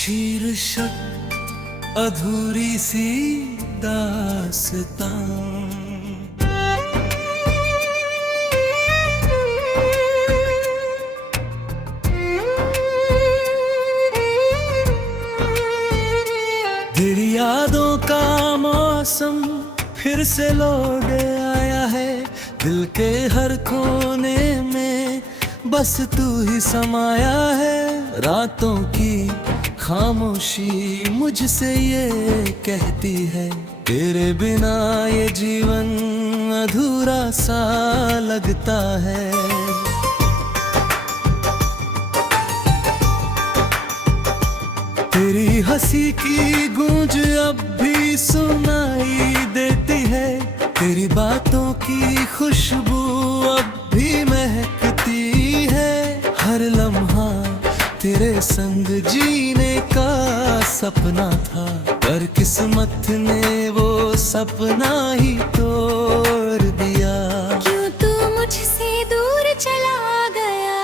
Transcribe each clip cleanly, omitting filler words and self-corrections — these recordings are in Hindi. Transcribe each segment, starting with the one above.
शीर्षक अधूरी सी दास्तां। दिल यादों का मौसम फिर से लौट आया है। दिल के हर कोने में बस तू ही समाया है। रातों की खामोशी मुझसे ये कहती है, तेरे बिना ये जीवन अधूरा सा लगता है। तेरी हंसी की गूंज अब भी सुनाई देती है। तेरी बातों की खुशबू अब भी महकती है। हर लम्हा तेरे संग जीने का सपना था, पर किस्मत ने वो सपना ही तोड़ दिया। क्यों तू मुझसे दूर चला गया,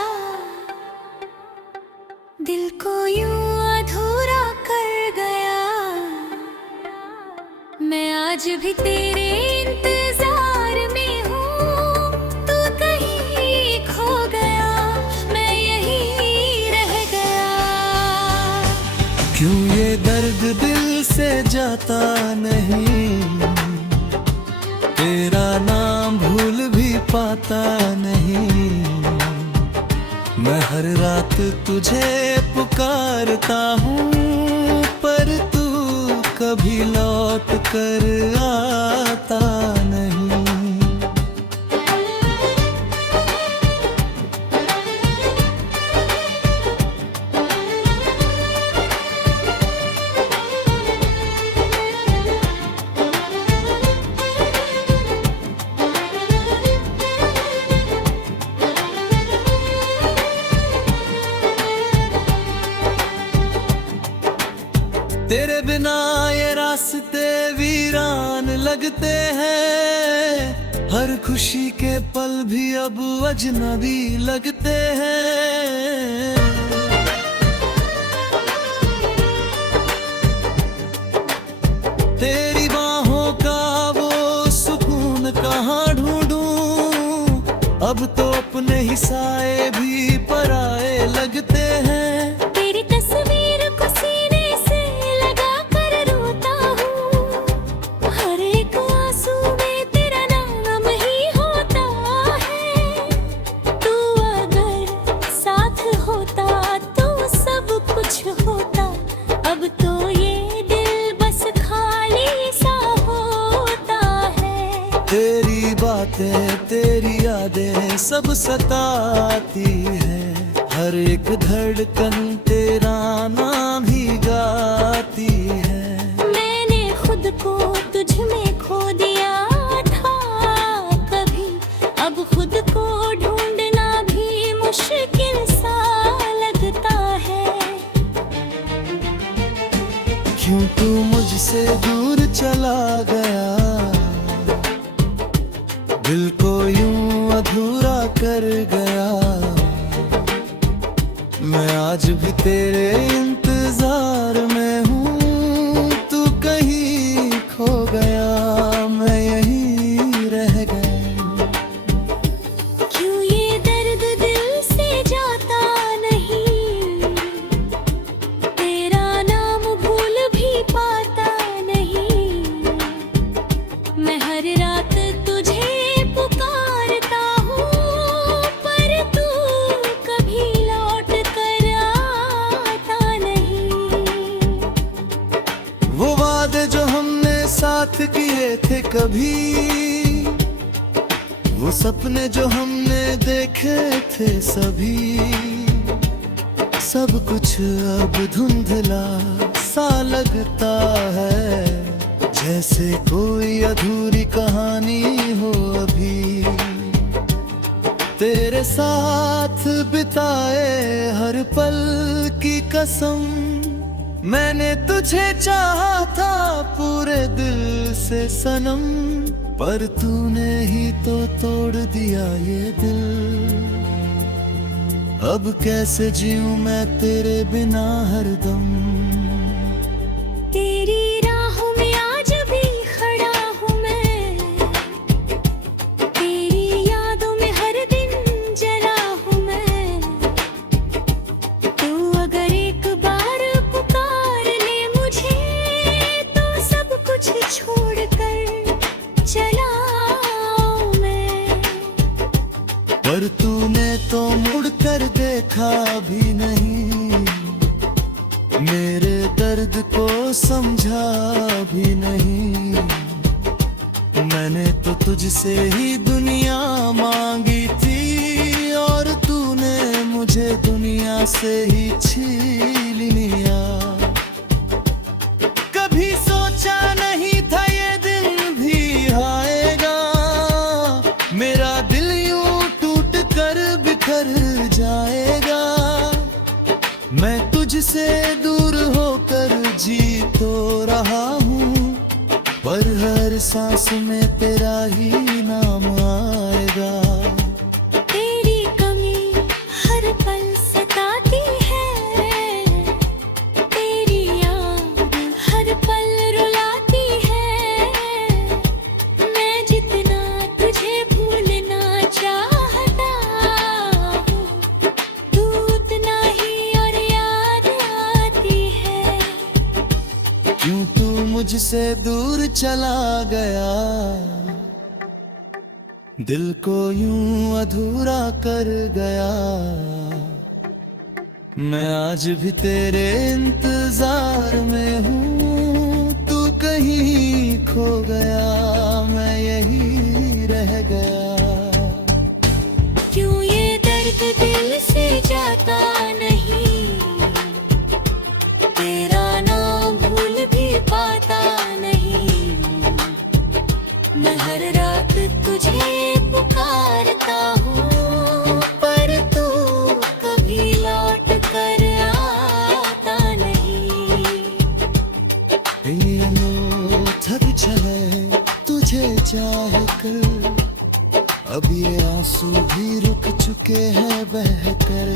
दिल को यूं अधूरा कर गया। मैं आज भी तेरे इंतजार में हूँ, तू कहीं खो गया, मैं यहीं रह गया। क्यों ये दर्द दिल से जाता नहीं, तेरा नाम भूल भी पाता नहीं। मैं हर रात तुझे पुकारता हूँ, पर तू कभी लौट कर आता नहीं। तेरे बिना ये रास्ते वीरान लगते हैं। हर खुशी के पल भी अब अजनबी लगते हैं। तेरी बाहों का वो सुकून कहाँ ढूंढूं, अब तो अपने ही साए भी पराए लगते हैं। तेरी तस्वीर को सीने से लगा कर रोता हूँ, हर एक आंसू में तेरा नाम ही होता है। तू अगर साथ होता तो सब कुछ होता, अब तो ये दिल बस खाली सा होता है। तेरी बातें तेरी यादें सब सताती है। हर एक धड़कन तेरा नाम ही गाती है। मैंने खुद को तुझ में खो दिया था कभी, अब खुद को ढूंढना भी मुश्किल सा लगता है। क्यों तू मुझसे दूर चला गया, दिल को यूं अधूरा कर गया। मैं आज भी तेरे इंतजार में हूँ, तू कहीं खो गया, मैं यहीं रह गया। क्यों ये दर्द दिल से जाता नहीं, तेरा नाम भूल भी पाता नहीं। मैं हर रात तुझे पुकारता हूँ, पर तू कभी लौट कर आता नहीं। वो वादे जो हमने साथ किए थे कभी, वो सपने जो हमने देखे थे सभी, सब कुछ अब धुंधला सा लगता है। जैसे कोई अधूरी कहानी हो अभी। तेरे साथ बिताए हर पल की कसम, मैंने तुझे चाहा था पूरे दिल से सनम, पर तूने ही तो तोड़ दिया ये दिल। अब कैसे जीऊं मैं तेरे बिना हरदम। तूने तो मुड़कर देखा भी नहीं, मेरे दर्द को समझा भी नहीं। मैंने तो तुझसे ही दुनिया मांगी थी, और तूने मुझे दुनिया से ही छीन लिया। कभी सोचा नहीं था ये दिन भी आएगा, मेरा दिल यूं टूट कर बिखर जाएगा। मैं तुझसे दूर होकर जी तो रहा हूँ, पर हर सांस में तेरा ही नाम आएगा। तेरी कमी हर पल सताती है, तेरी याद हर पल रुलाती है। मैं जितना तुझे भूलना चाहता हूँ, तू उतना ही और याद आती है। क्यों तू मुझसे दूर चला गया, दिल को यूं अधूरा कर गया। मैं आज भी तेरे इंतजार में हूँ, तू कहीं खो गया, मैं यही रह गया। क्यों ये दर्द दिल से जाता नहीं, तेरा नाम भूल भी पाता नहीं। मैं हर रात तुझे पुकारता हूँ, पर तू कभी लौट कर आता नहीं। ये अनोखा भी चले तुझे चाह कर, अब ये आंसू भी रुक चुके हैं बहकर।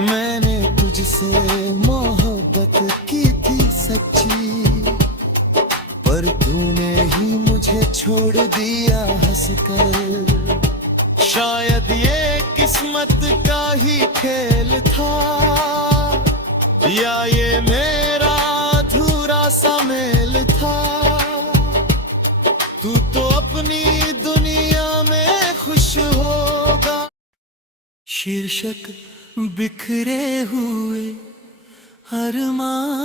मैंने तुझसे मोहब्बत की थी सच्ची, पर तूने ही मुझे छोड़ दिया हंसकर। शायद ये किस्मत का ही खेल था, या ये मेरा अधूरा सा मेल था। तू तो अपनी दुनिया में खुश होगा। शीर्षक बिखरे हुए अरमान।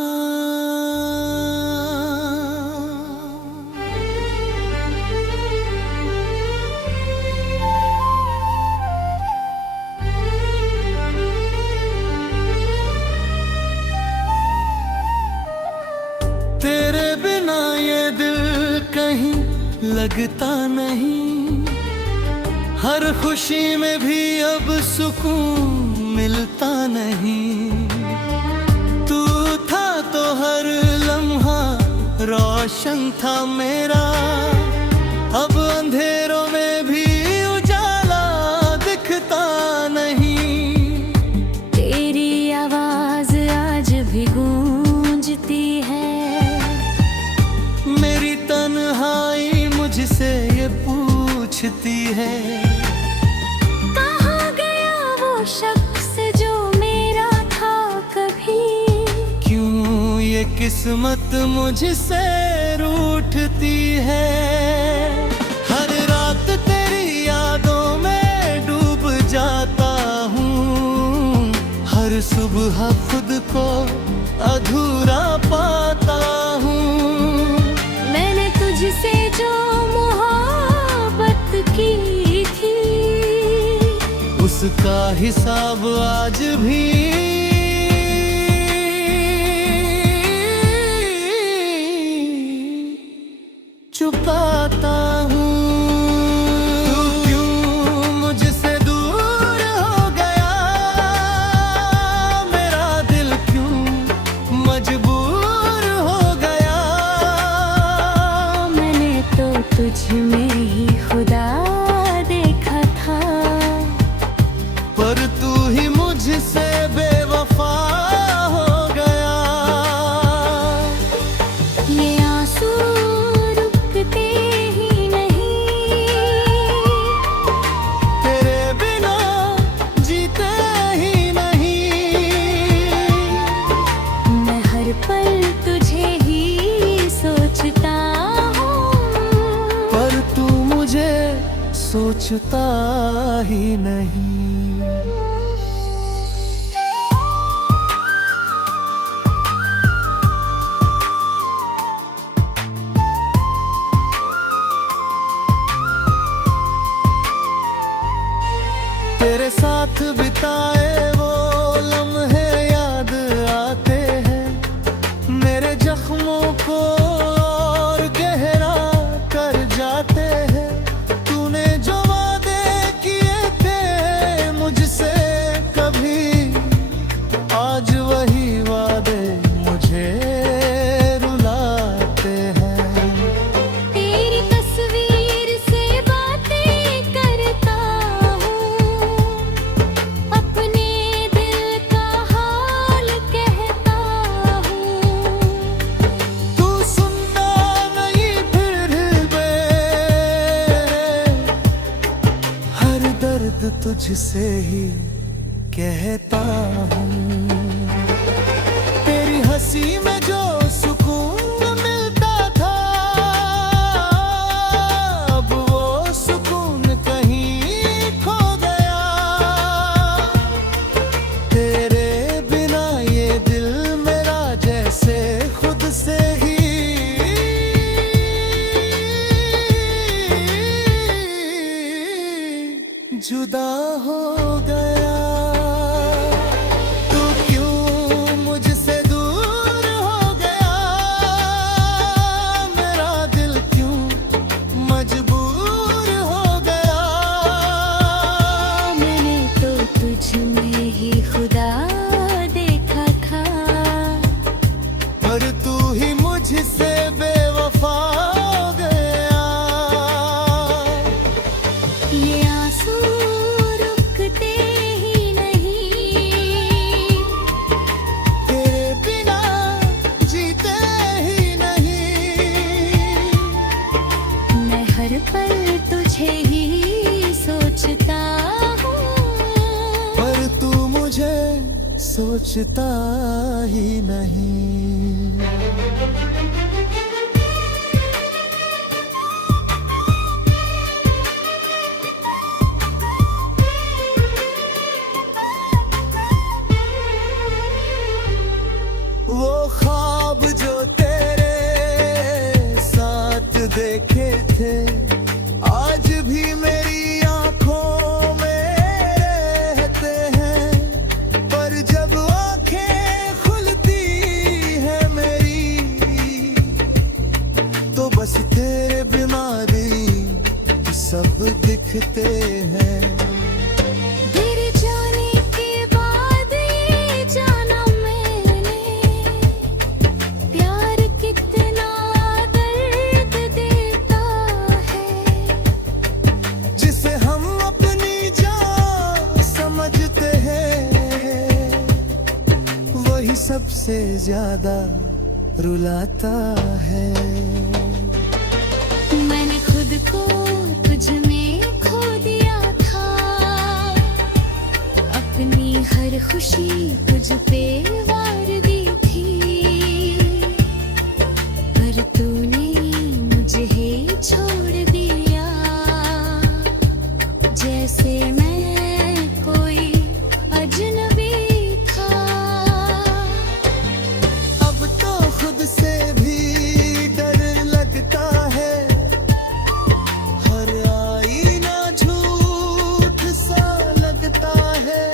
तेरे बिना ये दिल कहीं लगता नहीं, हर खुशी में भी अब सुकून मिलता नहीं। तू था तो हर लम्हा रोशन था मेरा, अब अंधेरों में भी उजाला दिखता नहीं। तेरी आवाज आज भी गूंजती है, मेरी तन्हाई मुझसे ये पूछती है। कहाँ गया वो शख्स जो मेरा था कभी, क्यों ये किस्मत मुझसे रूठती है। हर रात तेरी यादों में डूब जाता हूँ, हर सुबह खुद को अधूरा पाता हूँ। मैंने तुझसे जो मोहब्बत की थी, उसका हिसाब आज भी चुकाता हूँ। तू क्यों मुझसे दूर हो गया, मेरा दिल क्यों मजबूर हो गया। मैंने तो तुझ में ही खुदा देखा था, पर तू ही मुझसे बेवफा सोचता ही नहीं। तेरे साथ बिताए वो लम्हे याद आते हैं, मेरे जख्मों को और गहरा कर जाते हैं। तूने जो वादे किए थे मुझसे कभी, आज वही वादे मुझे रुलाते हैं। तेरी तस्वीर से बातें करता हूँ, अपने दिल का हाल कहता हूँ। तू सुनना नहीं फिर भी, हर दर्द तुझसे ही कहता हूँ। तेरी हंसी में जो सुकून मिलता था, अब वो सुकून कहीं खो गया। तेरे बिना ये दिल मेरा जैसे खुद से ही जुदा हो गया। तू क्यों मुझसे दूर हो गया, मेरा दिल क्यों मजबूर हो गया। मैंने तो तुझ में ही खुदा देखा था, पर तू ही मुझसे बेवफा हो गया। ये आंसू रुकते ही नहीं, तेरे बिना जीते ही नहीं। मैं हर पल तुझे ही सोचता हूँ, पर तू मुझे सोचता ही नहीं। वो ख्वाब जो तेरे साथ देखे थे, आज भी मेरी आंखों में रहते हैं। पर जब आंखें खुलती है मेरी, तो बस तेरे बीमारी सब दिखते हैं। गिर जाने के बाद ये जाना मैंने, प्यार कितना दर्द देता है। जिसे हम अपनी जान समझते हैं, वही सबसे ज्यादा रुलाता है। मैंने खुद को तुझ में खो दिया था, अपनी हर खुशी तुझ पे वार दी थी। पर तूने मुझे ही छोड़ दिया, जैसे मैं कोई अजनबी था। अब तो खुद से भी डर लगता है, हर आईना झूठ सा लगता है।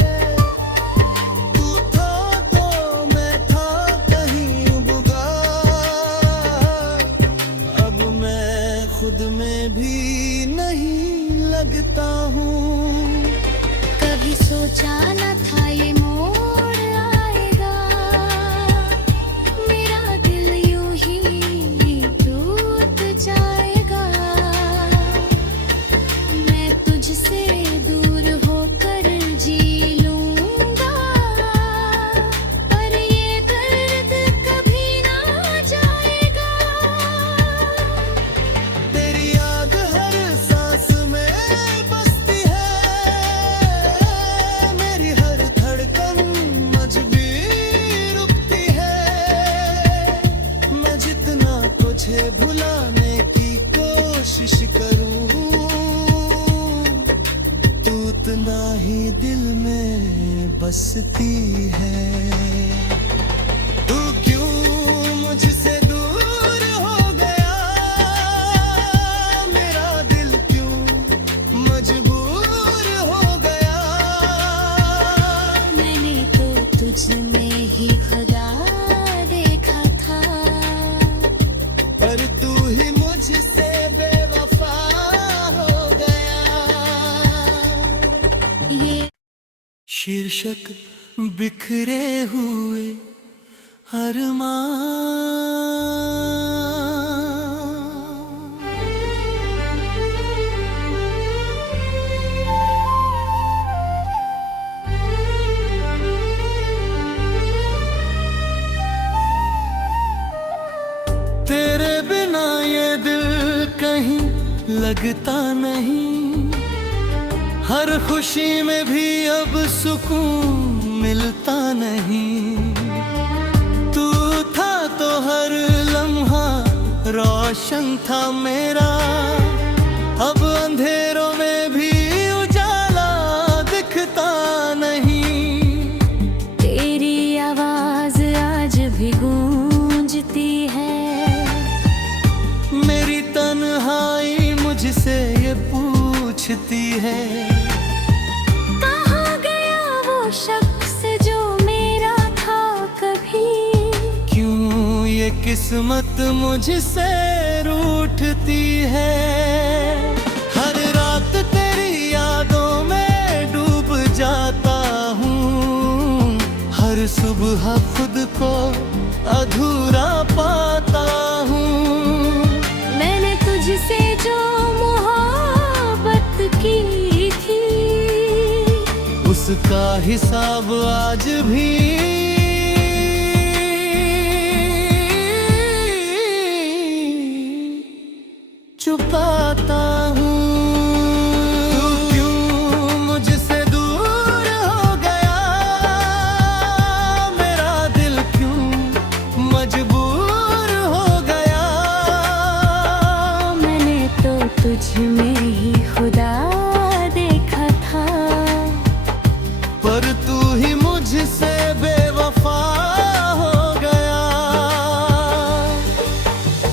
तू था तो मैं था, जिंदा ही दिल में बसती है। तू क्यों मुझसे दूर हो गया, मेरा दिल क्यों मजबूर हो गया। मैंने तो तुझ में ही खुदा देखा था, पर तू ही मुझसे बेवफा हो गया। ये शीर्षक बिखरे हुए अरमान। तेरे बिना ये दिल कहीं लगता नहीं, हर खुशी में भी अब सुकून मिलता नहीं। तू था तो हर लम्हा रोशन था मेरा, अब अंधेरों में भी उजाला दिखता नहीं। तेरी आवाज आज भी गूंजती है, मेरी तन्हाई मुझसे ये पूछती है, कहाँ गया वो शख्स जो मेरा था कभी। क्यों ये किस्मत मुझसे रूठती है। हर रात तेरी यादों में डूब जाता हूँ, हर सुबह खुद को अधूरा पाता हूँ। मैंने तुझसे जो मोहब्बत की थी, उसका हिसाब आज भी छुपाता हूँ। तू क्यों मुझसे दूर हो गया, मेरा दिल क्यों मजबूर हो गया। मैंने तो तुझ में ही खुदा देखा था, पर तू ही मुझसे बेवफा हो गया।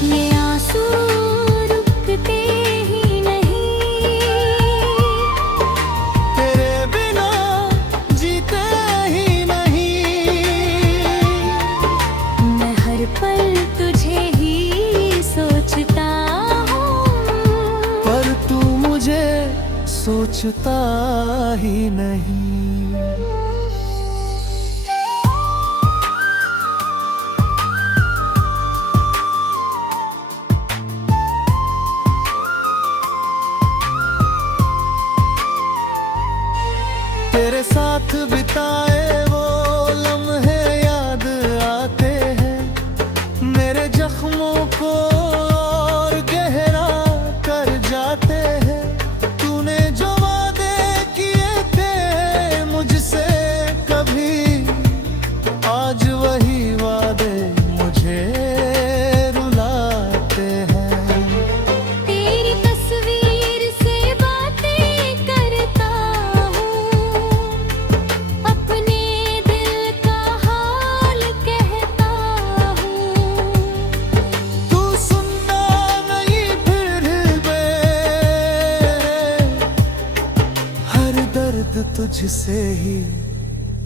ये आंसू रुकते ही नहीं, तेरे बिना जीते ही नहीं। मैं हर पल तुझे ही सोचता हूँ, पर तू मुझे सोचता ही नहीं। तेरे साथ बिताए वो लम्हे याद आते हैं, मेरे जख्मों को और गहरा कर जाते हैं। तूने जो वादे किए थे मुझसे कभी, आज वही वादे मुझे रुलाते हैं। तेरी तस्वीर से बातें करता हूँ, अपने दिल का हाल कहता हूँ। तू सुनना नहीं फिर भी, हर दर्द तुझसे ही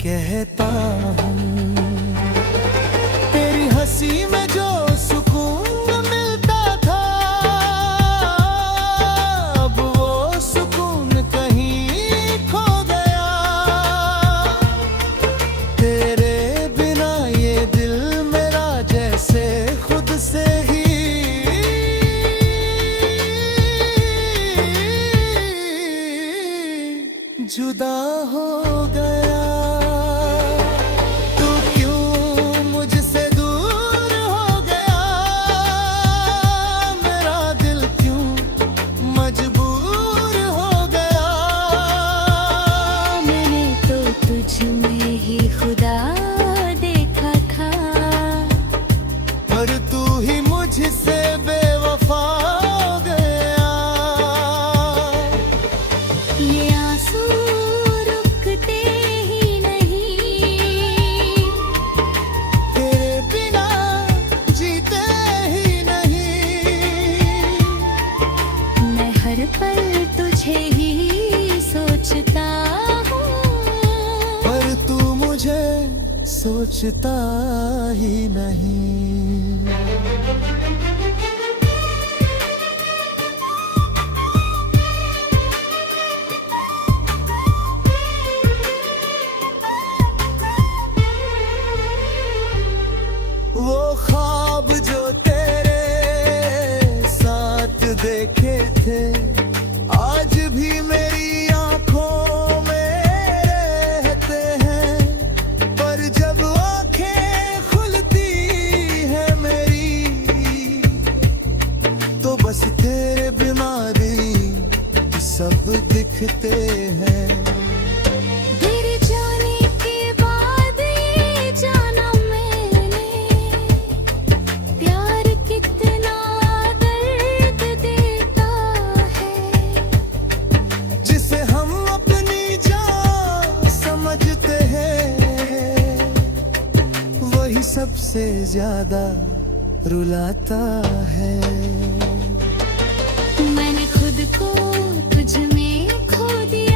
कहता हूँ। तेरी हंसी में जो सुकून मिलता था, अब वो सुकून कहीं खो गया। तेरे बिना ये दिल मेरा जैसे खुद से ही जुदा हो गया। तू क्यों मुझसे दूर हो गया, मेरा दिल क्यों मजबूर हो गया। मैंने तो तुझ में ही खुदा देखा था, पर तू ही मुझसे बेवफा हो गया। ये आंसू सोचता ही नहीं। वो ख्वाब जो तेरे साथ देखे थे आज भी मेरी आंखों में रहते हैं, पर जब आंखें खुलती है मेरी तो बस तेरे बीमारी सब दिखते हैं। तेरे जाने के बाद ये जाना मैंने, प्यार कितना दर्द देता है। जिसे हम अपनी जान समझते हैं वही सबसे ज्यादा रुलाता है। मैंने खुद को तुझ में खो दिया